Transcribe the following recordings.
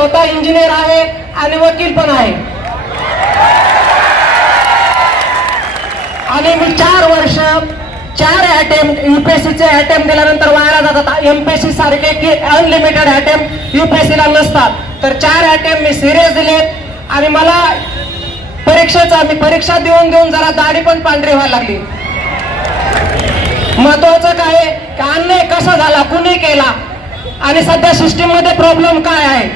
स्वतः इंजिनियर आहे आणि वकील पण आहे आणि मी 4 वर्ष 4 अटेम्प्ट यूपीएससीचे अटेम्प्ट दिल्यानंतर वाया जातात. एमपीएससी सारखे की अनलिमिटेड अटेम्प्ट यूपीएससीला नसतात. तर 4 अटेम्प्ट मी सिरियस दिलेत आणि मला मी परीक्षा देऊन जरा दाढी पण पांढरी व्हायला लागली. महत्वाचं काय की अन्याय कसा झाला, कुणी केला आणि सध्या सिस्टीम मध्ये प्रॉब्लेम काय आहे.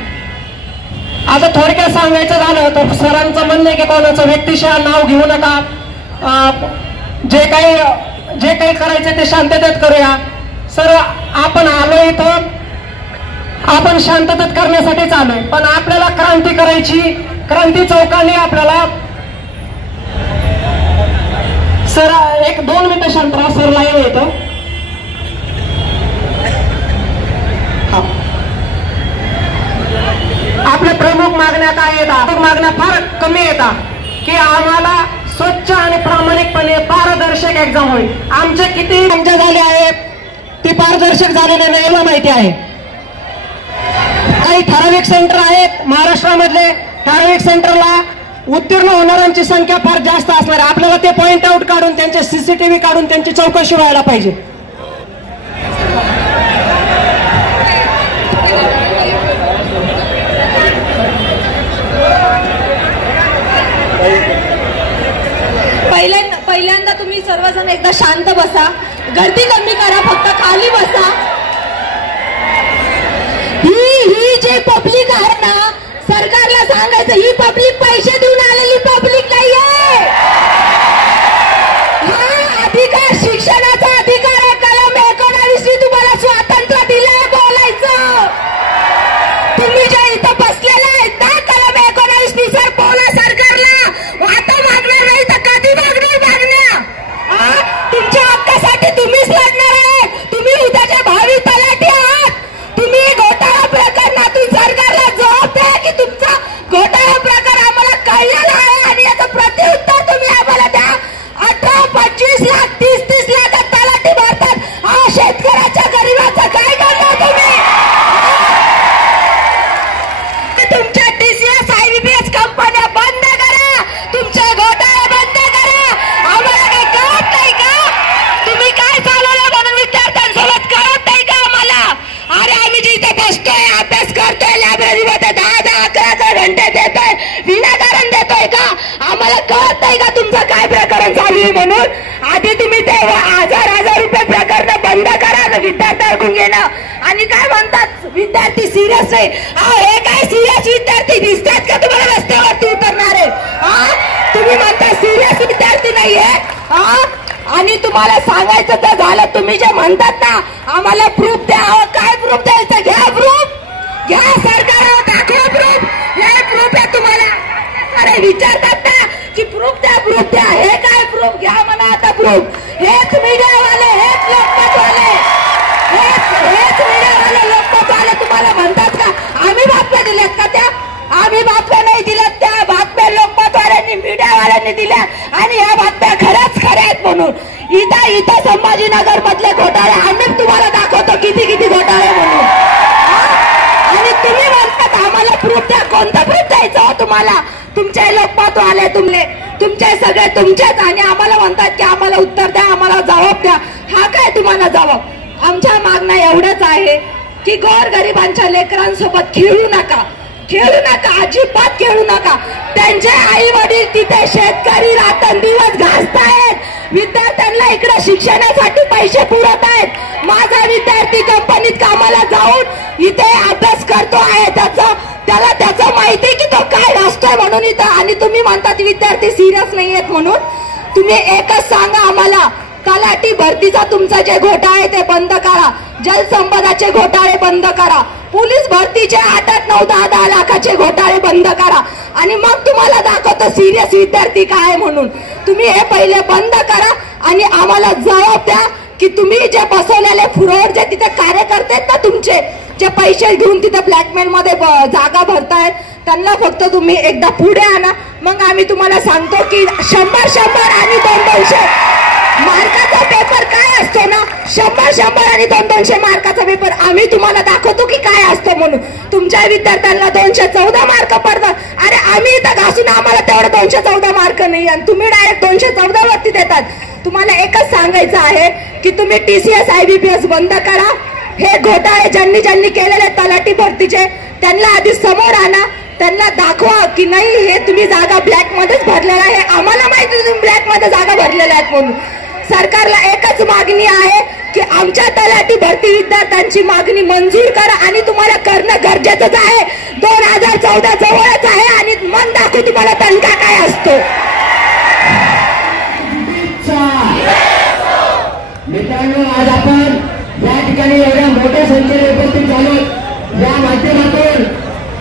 आता थोडक्यात सांगायचं झालं तर सरांचं म्हणणं आहे की कोणाचं व्यक्तिशः नाव घेऊ नका, जे काही करायचं ते शांततेत करूया. सर आपण आलोय इथं, आपण शांततेत करण्यासाठीच आलोय, पण आपल्याला क्रांती करायची. क्रांती चौकाने आपल्याला सर 1-2 मिनिटं शांत राहा. सर लाईव्ह येतं. आपल्या प्रमुख मागण्या काय येतात, प्रमुख मागण्या फार कमी येतात की आम्हाला स्वच्छ आणि प्रामाणिकपणे पारदर्शक एक्झाम होईल. आमचे किती आमच्या झाले आहेत ती पारदर्शक झालेले नाही याला माहिती आहे. काही ठराविक सेंटर आहेत महाराष्ट्रामधले, ठराविक सेंटरला उत्तीर्ण होणाऱ्यांची संख्या फार जास्त असणार आहे. आपल्याला ते पॉइंट आउट काढून त्यांचे सीसीटीव्ही काढून त्यांची चौकशी व्हायला पाहिजे. पहिल्यांदा तुम्ही सर्वजण एकदा शांत बसा, गर्दी कमी करा, फक्त खाली बसा. ही जी पब्लिक आहे ना, सरकारला सांगायचं ही पब्लिक पैसे देऊन आलेली पब्लिक नाहीये. हा अधिकार शिक्षणाचा अधिकार आहे. कलम 19 तुम्हाला स्वातंत्र्य दिलंय बोलायचं. तुम्ही जे इथं बसलेले आहेत ना, कलम 19 नुसार बोला सरकारला. आता मागणार नाही तर कधी मागणार मागण्या? तुमच्या हक्कासाठी तुम्हीच लढणार आहे. तुम्ही उद्याच्या भावी तलाठी आहात. तुम्ही घोटाळा प्रकरणातून सरकारला जबाब द्या की तुमचा घोटाळा प्रकार आम्हाला कळलेला आहे आणि याचं प्रत्युत्तर तुम्ही आम्हाला द्या. 18-25 लाख 30-30 लाखात तलाठी भरतात. हा शेतकऱ्याच्या गरीबाचा काय करणार तुम्ही? तुमच्या टीसीएस आयबीपीएस कंपन्या बंद करा, तुमचे घोटाळे बंद करा. आम्हाला काही कळत नाही का? तुम्ही काय चालवलं म्हणून विद्यार्थ्यांसोबत कळत नाही का आम्हाला? अरे आम्ही जिथे बसतोय, अभ्यास करतोय, लायब्ररीमध्ये 10-11 घंटे देतोय, विनाकारण देतोय का? आम्हाला कळत नाही का तुमचं काय प्रकरण चालू आहे म्हणून? आधी तुम्ही ते 1000 रुपये प्रकरण बंद करा ना विद्यार्थ्यांकडून घेणं. आणि काय म्हणतात विद्यार्थी सिरियस आहे. हे काय सिरियस विद्यार्थी दिसतात का तुम्हाला रस्त्यावरती उतरणारे? तुम्ही म्हणता सिरियस विद्यार्थी नाहीये. आणि तुम्हाला सांगायचं तर झालं, तुम्ही जे म्हणतात ना आम्हाला प्रूफ द्या. काय प्रूफ द्यायचं? घ्या प्रूफ, घ्या सरकारला दाखवा प्रूफ. हे प्रूफ आहे तुम्हाला. अरे विचारतात ना की प्रूफ द्या, प्रूफ द्या. हे काय प्रूफ? घ्या म्हणा आता प्रूफ. हेच मीडियावाले, हेच लोकमतवाले, हेच मीडियावाले लोकमतवाले तुम्हाला म्हणतात का आम्ही बातम्या दिल्यात का? त्या आम्ही बातम्या नाही दिल्यात. त्या बातम्या लोकमतवाल्यांनी, मीडियावाल्यांनी दिल्या आणि या बातम्या खऱ्याच खऱ्या आहेत म्हणून. इथं संभाजीनगर मधले घोटाळे आम्ही तुम्हाला दाखवतो किती घोटाळे म्हणून. आणि तुम्ही म्हणतात आम्हाला प्रूफ द्या. कोणता प्रूफ द्यायचा हो तुम्हाला? तुमचे लोकमतवाले, तुमचे सगळे तुमचेच. आणि आम्हाला म्हणतात की आम्हाला उत्तर द्या, आम्हाला जबाब द्या. हा काय तुम्हाला जबाब? आमच्या मागणं एवढंच आहे की गोरगरिबांच्या लेकरांसोबत खेळू नका, खेळू नका, अजिबात खेळू नका. त्यांचे आई वडील तिथे शेतकरी रात्रंदिवस घासतायत. विद्यार्थ्यांना इकडे शिक्षणासाठी पैसे पुरवत आहेत. माझा विद्यार्थी कंपनीत कामाला जाऊन इथे अभ्यास करतो आहे. त्याला त्याचं माहिती की तो काय घासतोय म्हणून इथं. आणि तुम्ही म्हणतात विद्यार्थी सिरियस नाहीयेत म्हणून. तुम्ही एकच सांगा आम्हाला, तलाठी भरतीचा तुमचा जे घोटाळे ते बंद करा. जलसंपदाचे घोटाळे बंद करा. पोलीस भरतीचे 8-8, 9, 10 लाखाचे घोटाळे बंद करा. आणि मग तुम्हाला दाखवतो सिरियस विद्यार्थी काय म्हणून. तुम्ही हे पहिले बंद करा आणि आम्हाला जबाब द्या की तुम्ही जे बसवलेले फुरोड जे तिथे कार्यकर्ते आहेत ना तुमचे, जे पैसे घेऊन तिथे ब्लॅकमेल मध्ये जागा भरतायत, त्यांना फक्त तुम्ही एकदा पुढे आणा. मग आम्ही तुम्हाला सांगतो की 100 आणि 200 मार्काचा पेपर काय असतो ना, 100 100 आणि 200 मार्काचा पेपर आम्ही तुम्हाला दाखवतो की काय असतं म्हणून. तुमच्या विद्यार्थ्यांना 214 मार्क पडतात. अरे आम्ही इथं घासून आम्हाला तेवढं 214 मार्क नाही आणि तुम्ही डायरेक्ट 214 वरती देतात. तुम्हाला एकच सांगायचं आहे की तुम्ही TCS IBPS बंद करा. हे घोटाळे ज्यांनी ज्यांनी केलेले तलाठी भरतीचे त्यांना आधी समोर आणा, त्यांना दाखवा की नाही हे तुम्ही जागा ब्लॅक मध्येच भरलेला आहे. आम्हाला माहिती तुम्ही ब्लॅक मध्ये जागा भरलेल्या आहेत म्हणून. सरकारला एकच मागणी आहे की आमच्या तलाठी भरती विद्यार्थ्यांची मागणी मंजूर करा आणि तुम्हाला करणं गरजेचंच आहे. 2014 जवळच आहे आणि मन दाखवू तुम्हाला तंटा काय असतो. मित्रांनो, आज आपण या ठिकाणी एवढ्या मोठ्या संख्येने उपस्थित झालो. या माध्यमातून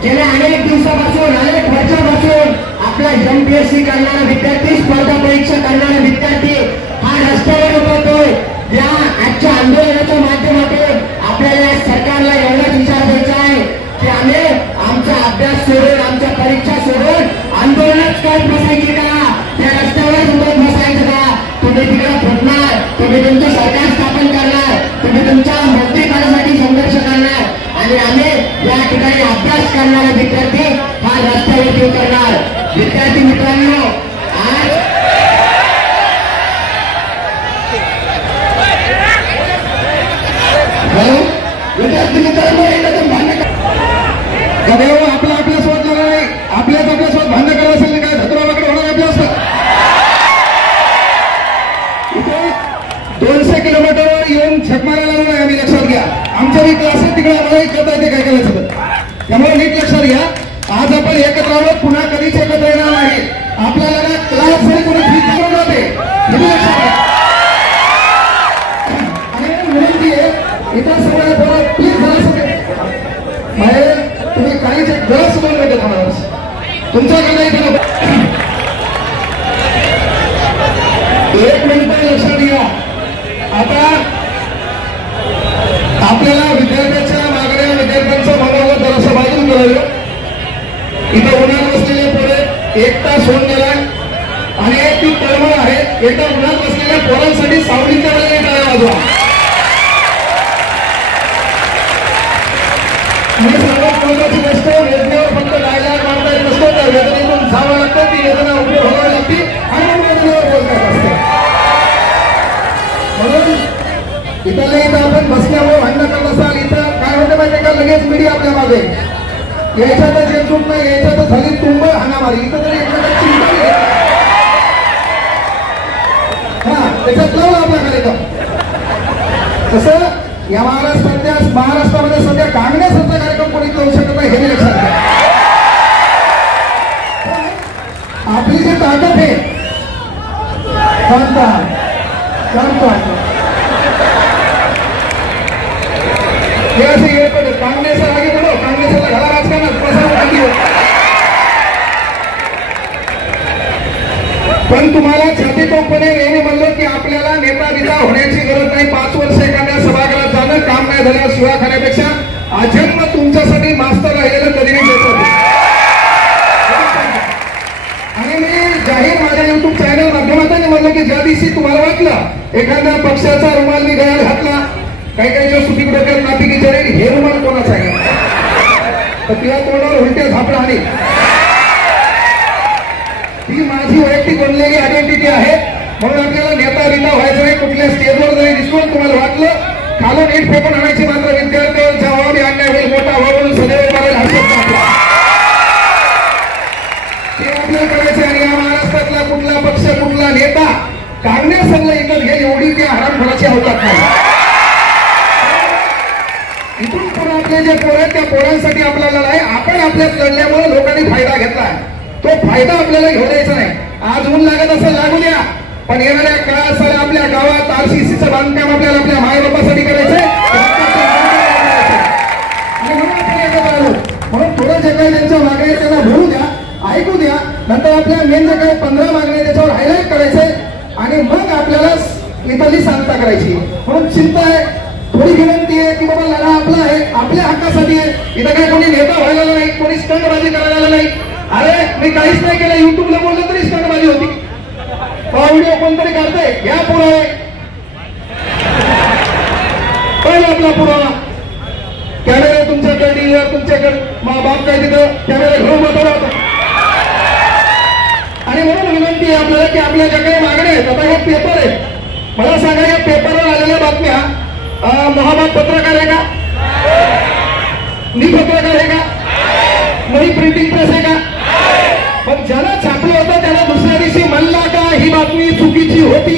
गेल्या अनेक दिवसापासून अनेक वर्षापासून आपला MPSC करणारा विद्यार्थी, स्पर्धा परीक्षा करणारा विद्यार्थी हा रस्त्यावर उतरतोय. या आजच्या आंदोलनाच्या माध्यमातून आपल्याला सरकारला एवढाच विचार द्यायचा आहे की आम्ही आमचा अभ्यास सोडून, आमच्या परीक्षा सोडून आंदोलनच करत बसायची का? त्या रस्त्यावर उतरत बसायचं का? तुम्ही तिकडे फुटणार, तुम्ही तुमचं सरकार स्थापन करणार, तुम्ही तुमच्या मुक्तीकारासाठी संघर्ष करणार आणि आम्ही या ठिकाणी अभ्यास करणारा विद्यार्थी हा रस्त्यावरती उतरणार. विद्यार्थी मित्रांनो, आज विद्यार्थी मित्रांनो आपला अभ्यासोबत नाही, आपल्याच अभ्यासोबत भांडण करत असेल काय धतुराबाकडे होणार अभ्यास. इथे 200 किलोमीटरवर येऊन झक मारायला नाही. आम्ही लक्षात घ्या, आमच्या बी क्लासेस तिकडे आम्हाला करता येते काय करायचं. त्यामुळे नीट लक्षात घ्या, आज आपण एकत्र आहोत, पुन्हा कधीच एकत्र येणार नाही. आपल्याला क्लास जरी कोणी फी करून जाते हे लक्षात घ्या. आणि विनंती आहे इथं सगळ्या परत प्लीज तुम्ही काहीच गरज बोलून येते तुमच्याकडे इथं 1 मिनिट लक्षात घ्या. आता आपल्याला विद्यार्थ्यांच्या मागण्या, विद्यार्थ्यांचं मनोगत जरासं बाजून करावं. इथं उन्हात बसलेले पोरे 1 तास होऊन गेला आणि ती तळमळ आहे. एका उन्हात बसलेल्या पोरांसाठी सावलीच्या वेळेला टाळ्या वाजवा. आणि सर्वात महत्वाची गोष्ट, वेदनेवर फक्त डायलॉग मारता येत नसतो, त्या वेदनेतून जावं लागतं, ती वेदना उभी व्हावी लागते आणि मग वेदनेवर बोलता असते. म्हणून इथं इथं आपण बसल्यामुळे भांडण करत असाल, इथं काय होतं माहिती का, लगेच मीडिया आपल्या मागे यायच्यातच एकजूट नाही, यायच्यातच झाली तुंब हाणामारी. इथं तरी एकमेकांची चिंता हा त्याच्यात लावलं आपला कार्यक्रम. तसं या महाराष्ट्रामध्ये सध्या काँग्रेसचा कार्यक्रम कोणी करू शकत नाही, हे लक्षात घ्या. आपली जी ताकद आहे हे असे येत पडे काँग्रेसला आगे बढो, काँग्रेसला घाला राजकारणात पण तुम्हाला छाती टोकपणे नेहमी म्हणलं की आपल्याला नेता बिता होण्याची गरज नाही. 5 वर्ष एखाद्या सभागृहात जाणं, काम नाही झाल्यावर शिवा खाण्यापेक्षा आजन्म तुमच्यासाठी मास्तर राहिलेलं कधी नाही देत. आणि मी जाहीर माझ्या YouTube चॅनल माध्यमातून म्हणलं की ज्या दिवशी तुम्हाला वाटलं एखाद्या पक्षाचा रुमाल मी गळ्यात घातला, काही जो सुटी डोक्यात नाती की जरेल हे रुमाल कोणाचा आहे तर तिला तोंडावर उलट्या झापडा आणि ही माझी वैयक्तिक बनलेली आयडेंटिटी आहे. म्हणून आपल्याला नेता बिता व्हायचं नाही. कुठल्या स्टेजवर जरी दिसून तुम्हाला वाटलं खालून ईट फेकून आणायची, मात्र विद्यार्थ्यांवर जबाबी अन्याय होईल, मोठा व्हावून सदैव मारेल हरकत आपला ते आपल्याला करायचं. आणि या महाराष्ट्रातला कुठला पक्ष, कुठला नेता काँग्रेस सगळं एकच घेईल एवढी त्या हरामखोराची अवकाश नाही. इथून पुढे आपले जे पोर आहेत त्या पोरांसाठी आपल्याला नाही, आपण आपल्यात लढल्यामुळे लोकांनी फायदा घेतलाय, तो फायदा आपल्याला घेऊ द्यायचा नाही. आज ऊन लागत असेल लागू द्या, पण येणाऱ्या काळात सारे आपल्या गावात RCCचं बांधकाम आपल्याला आपल्या मायबापासाठी करायचंय. आणि म्हणून आपण एकत्र आलो. म्हणून थोडं जे काही त्यांच्या मागण्या त्यांना भरू द्या, ऐकू द्या. नंतर आपल्या मेन जे काही 15 मागण्या त्याच्यावर हायलाईट करायचंय आणि मग आपल्याला इथली सांगता करायची. म्हणून चिंता आहे, थोडी विनंती आहे की बाबा लढा आपला आहे, आपल्या हक्कासाठी आहे. इथं काही कोणी नेता व्हायला नाही, कोणी स्टंटबाजी करायला नाही. अरे मी काहीच नाही केलं, युट्यूबला बोललं तरी स्टंटबाजी होती. व्हिडिओ कोणतरी काढतंय, या पुढे आपला पुरावा. कॅमेरे तुमच्याकडे डीलर तुमच्याकडे बाप काय तिथं कॅमेरा घेऊन बसवला होता. आणि म्हणून विनंती आहे आपल्याला की आपल्या ज्या काही मागण्या आहेत, आता हे पेपर आहे, मला सांगा या पेपरवर आलेल्या बातम्या महाबाद पत्रकार आहे का, मी पत्रकार आहे का, मनी प्रिंटिंग प्रेस आहे का? मग ज्याला छापलं होतं त्याला दुसऱ्या दिवशी म्हणला का ही बातमी चुकीची होती?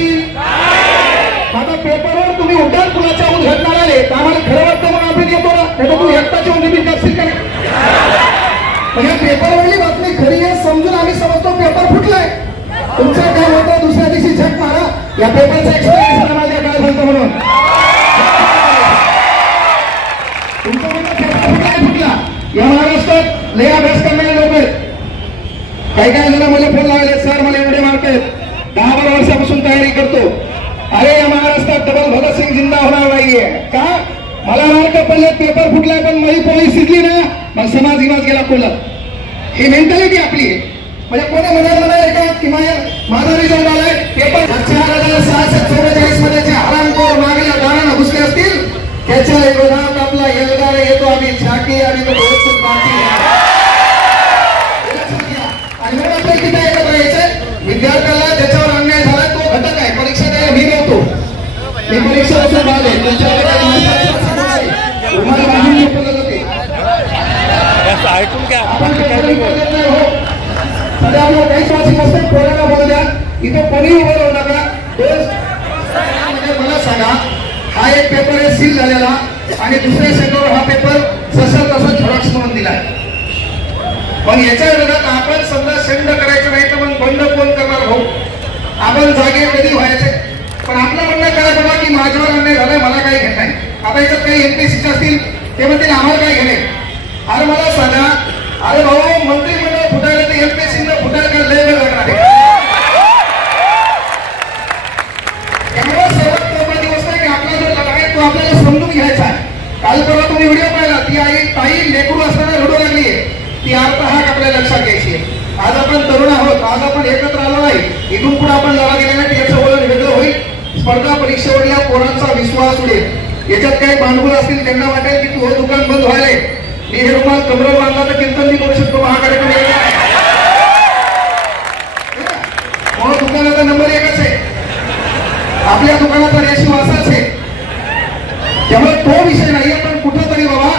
आता पेपरवर तुम्ही उड्डाण पुलाच्या उद्घाटनाला आले तर आम्हाला खरं वाटतं मग आपण येतो ना, नाही तर तू एकटाची उन्ही कापशील का? म्हणजे पेपरवरली बातमी खरी आहे समजून आम्ही समजतो पेपर फुटलाय. तुमचं काय होतं दुसऱ्या दिवशी झक मारा, या पेपरचा एक्सपिरियन्स माझ्या काय झालं म्हणून तुमचं म्हणणं पेपर फुटलाय फुटला. या महाराष्ट्रात लय अभ्यास करणारे लोक आहेत. काही काय जण मला फोन लावले, सर मला एवढे मार्क आहेत, 10-12 वर्षापासून तयारी करतो. अरे या महाराष्ट्रात डबल भगतसिंग जिंदा होणार नाहीये का? मला मार्क पडले पेपर फुटलाय पण माझी पोळी शिजली ना, मग समाज गिमाज गेला कोलत. ही मेंटॅलिटी आपली आहे. म्हणजे कोणी म्हणाल का की माझा रिझल्ट आलाय पेपर 4644 मध्ये जे हरामखोर मागल्या दारानं घुसले असतील त्याच्या विरोधात आपला एल्गार येतो आम्ही झाकी आणि तो आणि म्हणून आपल्याला तिथे एकत्र यायचंय. विद्यार्थ्याला ज्याच्यावर अन्याय झाला तो घटक आहे, परीक्षा द्यायला मी नव्हतो, मी परीक्षा बसून आले ऐकून घ्या. सध्या आपल्याला काहीच वाचिक असतं कोणाला बोलू द्या, इथं कोणी उभं राहू नका. म्हणजे मला सांगा हा एक पेपर आहे सील झालेला आणि दुसऱ्या सेंटरवर हा पेपर जसा तसा झेरॉक्स म्हणून दिलाय. मग याच्या विरोधात आपण समजा शंड करायचं नाही तर मग बंद कोण करणार भाऊ? आपण जागे कधी व्हायचे? पण आपलं म्हणणं काय बाबा की माझ्यावर अन्याय झालाय मला काही घेत नाही. आता याच्यात काही एमपीएससीचे असतील ते म्हणतील आम्हाला काय घेणे. अरे मला सांगा, अरे भाऊ मंत्रिमंडळ फुटायला तर एमपीएससीनं फुटायला काय लय वेळ लागणार आहे? त्यामुळे सर्वात महत्त्वाची दिवस आहे की आपला जो लढा आहे तो आपल्याला समजून घ्यायचा आहे. काल परवा तुम्ही व्हिडिओ पाहिला, ती आई ताई लेकरू असताना रडू लागली आहे, ती अर्थ हाक आपल्याला लक्षात घ्यायची आहे. आज आपण तरुण आहोत, आज आपण एकत्र आलो नाही, इथून पुढे आपण लढा गेला नाही याचं वळण वेगळं होईल. स्पर्धा परीक्षेवरल्या पोरांचा विश्वास उडेल. याच्यात काही भांडवल असतील त्यांना वाटेल की तू दुकान बंद व्हायला मी हे रुमाल कमरेवर बांधला तर कीर्तन मी करू शकतो, हा कार्यक्रम म्हणून दुकानाचा नंबर एकच आहे, आपल्या दुकानाचा रेशो असाच आहे. त्यामुळे तो विषय नाहीये. पण कुठंतरी बाबा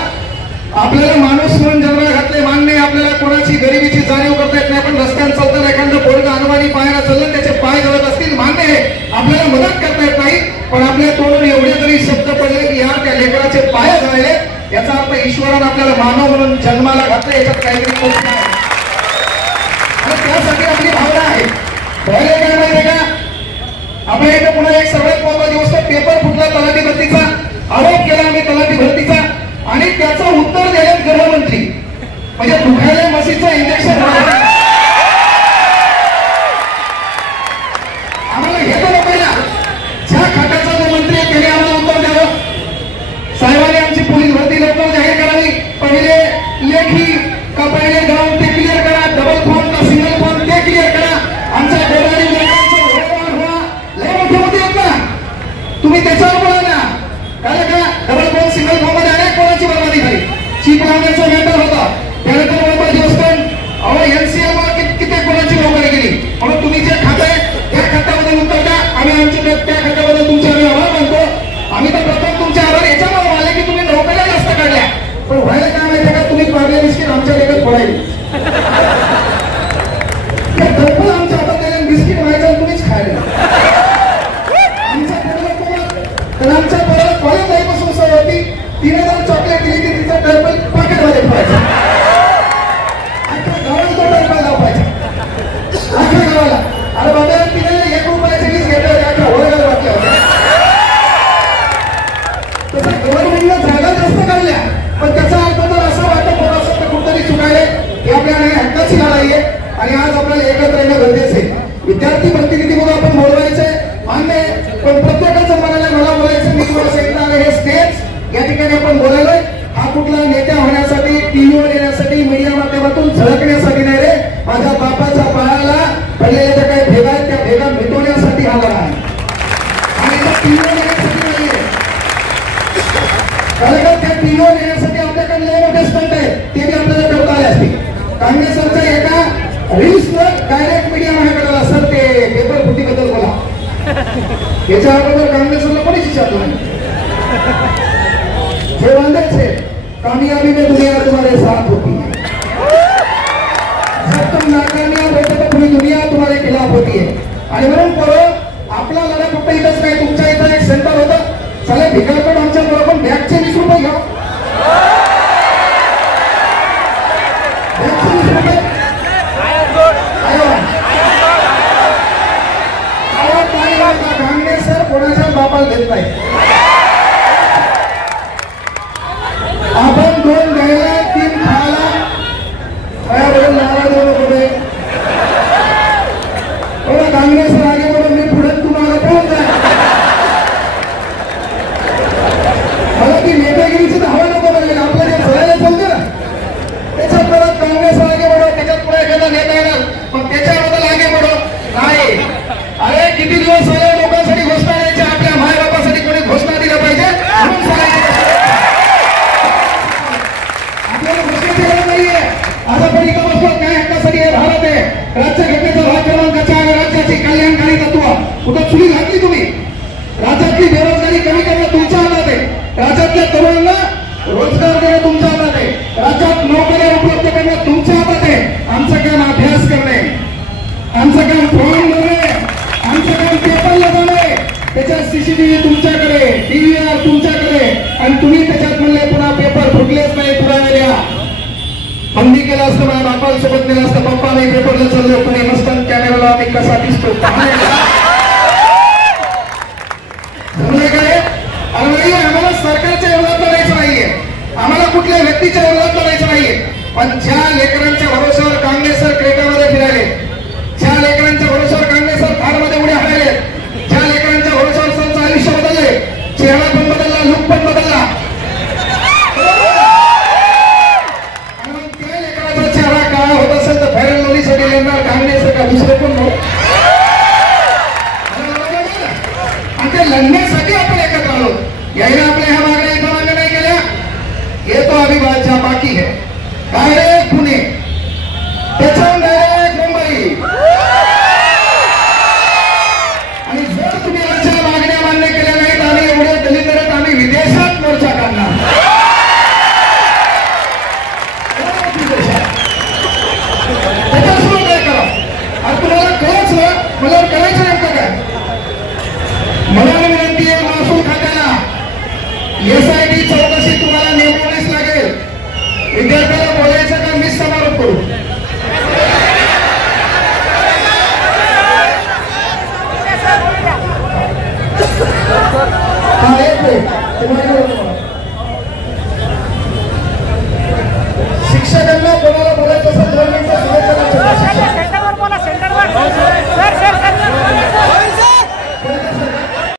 आपल्याला माणूस म्हणून जन्माला घातले मान्य, आपल्याला कोणाची गरिबीची जाणीव करता येत नाही. पण रस्त्यात चालताना एखादं पोरगं अनुमानी पायाला चाललं त्याचे पाय जळत असतील मान्य आहे, आपल्याला मदत करता येत नाही. पण आपल्या तोंडून एवढे जरी शब्द पडले की यार त्या लेकराचे पाय जळले, याचा अर्थ ईश्वरानं आपल्याला मानव म्हणून जन्माला घातलं, याच्यात काहीतरी गोष्ट आहे आणि त्यासाठी आपली भावना आहे. पहिले काय माहितीये का, आपल्या इथे पुन्हा एक सगळ्यात महत्वाची गोष्ट, पेपर फुटला तलाठी भरतीचा, आरोप केला आम्ही तलाठी भरतीचा आणि त्याचं उत्तर द्यायला गृहमंत्री. म्हणजे दुखायला मशीचं इंजेक्शन आम्हाला हे तर नको ना. ज्या खात्याचा जो मंत्री आहे त्याने आम्हाला उत्तर द्यावं. साहेबांनी आमची पोलीस भरती लवकर जाहीर करावी. पहिले लेखी का पहिले ग्राउंड ते क्लिअर करा, डबल फॉर्म का सिंगल फॉर्म ते क्लिअर करा. आमच्या गोदाडी लोकांचं व्यवहार व्हा. लय मोठे होते आहेत ना, तुम्ही त्याच्यावर बोला ना. काय का डबल फॉर्म सिंगल फॉर्म मध्ये अनेक कोणाची बर्बादी झाली. चीफ लावण्याचा मॅटर होता, त्यानंतर मोबाईल दिवसपण अहो एनसीएल किती कोणाची नोकरी गेली. म्हणून तुम्ही जे खात आहे त्या खात्यामध्ये उत्तर द्या. आम्ही आमच्या त्या खात्याबद्दल तुमचे आम्ही आभार मानतो. आम्ही तर प्रथम तुमचे आभार याच्यामुळे मानले की तुम्ही नोकऱ्या जास्त काढल्या. पण व्हायला काय माहितीये का, तुम्ही पाडले बिस्किट आमच्या लेखत पडायला धरपण आमच्या हातात दिले बिस्किट व्हायचं तुम्हीच खायला. आमच्या तर आमच्या परत कॉलेज जाईपासून सवय होती, 3000 चॉकलेट दिली की तिचा टर्पल पॉकेटमध्ये ठेवायचा. अख्ख्या गावाला तो टर्पल लावायचा, अख्ख्या गावाला. अरे बाबा तिने 1 रुपयाचे 20 घेतले होते, अख्ख्या वर्गाला वाटल्या होत्या. तसं गव्हर्नमेंटला जागा जास्त काढल्या, पण त्याचा अर्थ जर असा वाटत होत असेल तर कुठतरी चुकायले. हे आपल्या हक्काची लढाई आहे आणि आज आपल्याला एकत्र येणं गरजेचं आहे. विद्यार्थी प्रतिनिधीमुळे आपण बोलवायचंय मान्य आहे, पण प्रत्येकाचं मनाला मला बोलायचं. मी तुम्हाला सांगितलं हे स्टेज या ठिकाणी आपण बोलायलोय. हा कुठला नेत्या होण्यासाठी, टीव्हीवर येण्यासाठी, मीडिया माध्यमातून झळकण्यासाठी नाही रे. माझ्या बापाच्या पायाला पडलेल्या ज्या काही भेगा आहेत त्या भेगा मिटवण्यासाठी हा लढा आहे आणि टीव्हीवर येण्यासाठी नाहीये. टीव्हीवर येण्यासाठी आपल्याकडे लय मोठे स्टंट आहे, ते बी आपल्याला करता आले असते. काँग्रेसच्या एका रील्सवर डायरेक्ट मीडिया माझ्याकडे आला, सर ते पेपर फुटीबद्दल बोला. याच्या अगोदर काँग्रेसला कोणी शिक्षा नाही. हे वांदेच आहे, कामयाबी में दुनिया तुम्हारे साथ होती है, जब तुम नाकामयाब होते तो पूरी दुनिया तुम्हारे खिलाफ होती है. आणि म्हणून पोरं, आपला लढा फक्त इथंच नाही, तुमच्या इथं एक सेंटर होतं, चला भिकारकडे आमच्या बरोबर बॅगचे 20 रुपये घ्या. बॅगचे 20 रुपये काँग्रेस सर कोणाच्या बापाला देत नाही. आपण 2 द्यायला 3 खायला माझ्याबरोबर नाराज होऊ नको. काँग्रेस आगे बरोबर मी पुढे तुम्हाला पळून जाय. मला ती नेतागिरीची धावा नको बघायला. आपलं जे फळायला चालतं ना त्याच्यात परत काँग्रेस आगे बढो, त्याच्यात पुढे एखादा नेता येणार मग त्याच्याबद्दल आगे बढो नाही. अरे किती दिवस झाले लोकांसाठी घोषणा द्यायच्या, आपल्या मायबापासाठी कोणी घोषणा दिल्या पाहिजे म्हणून आपल्याला घोषणेची गरज नाहीये. आज आपण इथं बसलो काय हक्कासाठी? हे भारत आहे, राज्यघटनेचा भाग क्रमांक 4 राज्याची कल्याणकारी तत्व कुठं चुली घातली तुम्ही. राज्यातली बेरोजगारी कमी करणं तुमच्या हातात आहे, राज्यातल्या तरुणांना रोजगार देणं तुमच्या हातात आहे, राज्यात नोकऱ्या उपलब्ध करणं तुमच्या हातात आहे. आमचं काम अभ्यास करणे, आमचं काम फॉर्म भरणे, आमचं काम पेपरला जाणे, त्याच्यात सीसीटीव्ही तुमच्याकडे, टीव्हीआर तुमच्याकडे, आणि तुम्ही त्याच्यात म्हणले पुन्हा पेपर फुटलेच नाही, पुरावे द्या. बंदी केलं असतं, माझ्या बापाला सोबत नेलं असतं, पप्पा नाही पेपरला चाललो, तुम्ही मस्त कॅमेराला आम्ही कसा दिसतो जमले काय? आणि आम्हाला सरकारच्या विरोधात लढायचं नाहीये, आम्हाला कुठल्या व्यक्तीच्या विरोधात लढायचं नाहीये. पण ज्या लेकरांच्या भरोश्यावर काँग्रेस सर क्रेटामध्ये फिरायले, ज्या लेकरांच्या भरोश्यावर काँग्रेस सर कारमध्ये उड्या हाणायले, ज्या लेकरांच्या भरोश्यावर सरचं आयुष्य बदलले, चेहरा पण बदलला, लुक पण बदलला, त्या लेकराचा चेहरा काळा होत असेल तर फेअर अँड लवलीसाठी येणार काँग्रेस का दुसरे पण आणि ते लढण्यासाठी आपण एकत्र आलो. यायला आपल्या ह्या मागण्या इथं मान्य नाही केल्या, ये तो अभी बाकी है. काय रे पुणे त्याच्या